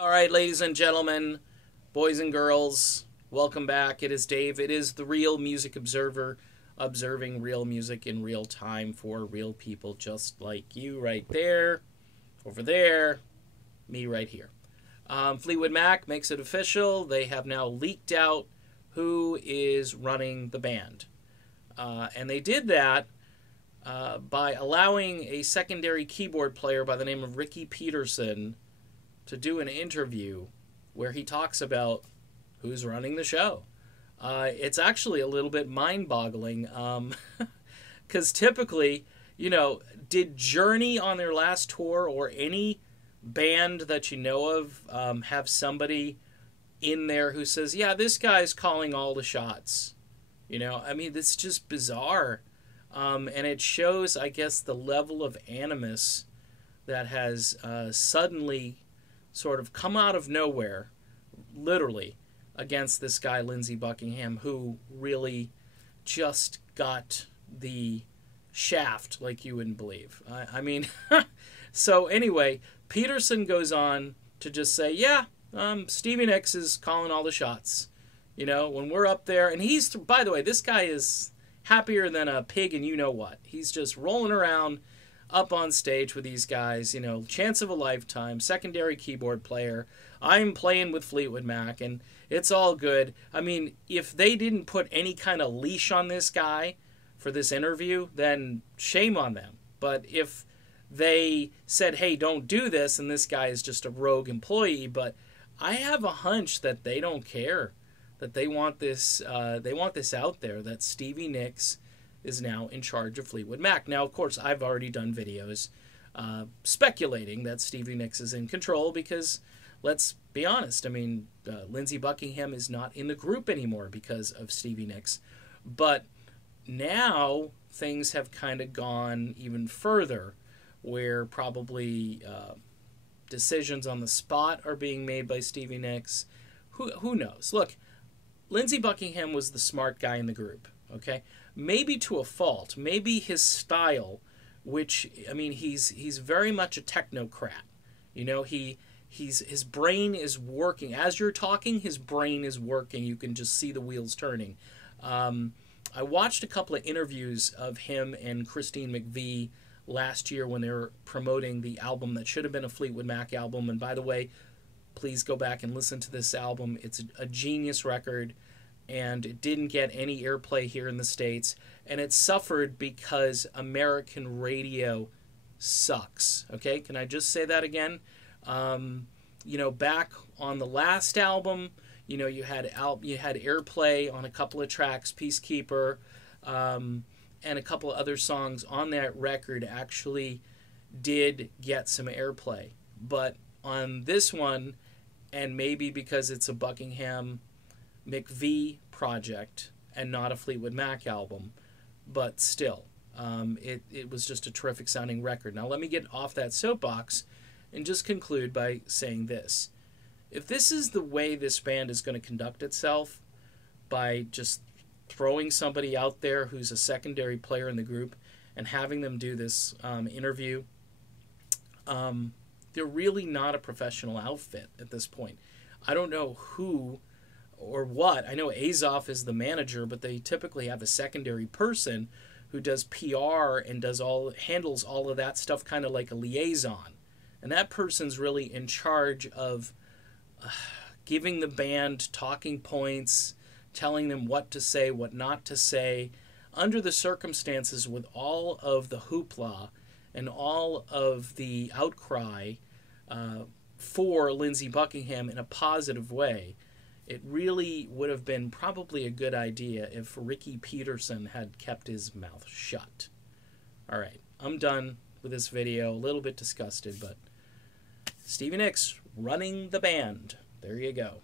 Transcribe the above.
All right, ladies and gentlemen, boys and girls, welcome back. It is Dave. It is the Real Music Observer, observing real music in real time for real people just like you right there, over there, me right here. Fleetwood Mac makes it official. They have now leaked out who is running the band. And they did that by allowing a secondary keyboard player by the name of Ricky Peterson to do an interview where he talks about who's running the show. It's actually a little bit mind-boggling because typically, did Journey on their last tour or any band that you know of have somebody in there who says, yeah, this guy's calling all the shots? It's just bizarre. And it shows, I guess, the level of animus that has suddenly sort of come out of nowhere, literally, against this guy, Lindsey Buckingham, who really just got the shaft like you wouldn't believe. So anyway, Peterson goes on to just say, yeah, Stevie Nicks is calling all the shots. When we're up there, and he's, by the way, this guy is happier than a pig and you-know-what. He's just rolling around up on stage with these guys, chance of a lifetime, secondary keyboard player. I'm playing with Fleetwood Mac, and it's all good. If they didn't put any kind of leash on this guy for this interview, then shame on them. But if they said, hey, don't do this, and this guy is just a rogue employee, but I have a hunch that they don't care, that they want this out there, that Stevie Nicks is now in charge of Fleetwood Mac. Now, of course, I've already done videos speculating that Stevie Nicks is in control because, let's be honest, Lindsey Buckingham is not in the group anymore because of Stevie Nicks. But now things have kind of gone even further, where probably decisions on the spot are being made by Stevie Nicks. Who knows? Look, Lindsey Buckingham was the smart guy in the group, okay? Maybe to a fault. Maybe his style, which, he's very much a technocrat. His brain is working. As you're talking, his brain is working. You can just see the wheels turning. I watched a couple of interviews of him and Christine McVie last year when they were promoting the album that should have been a Fleetwood Mac album. And by the way, please go back and listen to this album. It's a genius record, and it didn't get any airplay here in the States. And it suffered because American radio sucks. Okay, can I just say that again? Back on the last album, you had airplay on a couple of tracks, Peacekeeper, and a couple of other songs on that record actually did get some airplay. But on this one, and maybe because it's a Buckingham McVie project and not a Fleetwood Mac album, but still, it was just a terrific sounding record. Now let me get off that soapbox and just conclude by saying this. If this is the way this band is going to conduct itself, by just throwing somebody out there who's a secondary player in the group and having them do this interview, they're really not a professional outfit at this point. I don't know who or what. I know Azoff is the manager, but they typically have a secondary person who does PR and handles all of that stuff kind of like a liaison. And that person's really in charge of giving the band talking points, telling them what to say, what not to say, under the circumstances with all of the hoopla and all of the outcry for Lindsey Buckingham in a positive way. It really would have been probably a good idea if Ricky Peterson had kept his mouth shut. All right, I'm done with this video. A little bit disgusted, but Stevie Nicks running the band. There you go.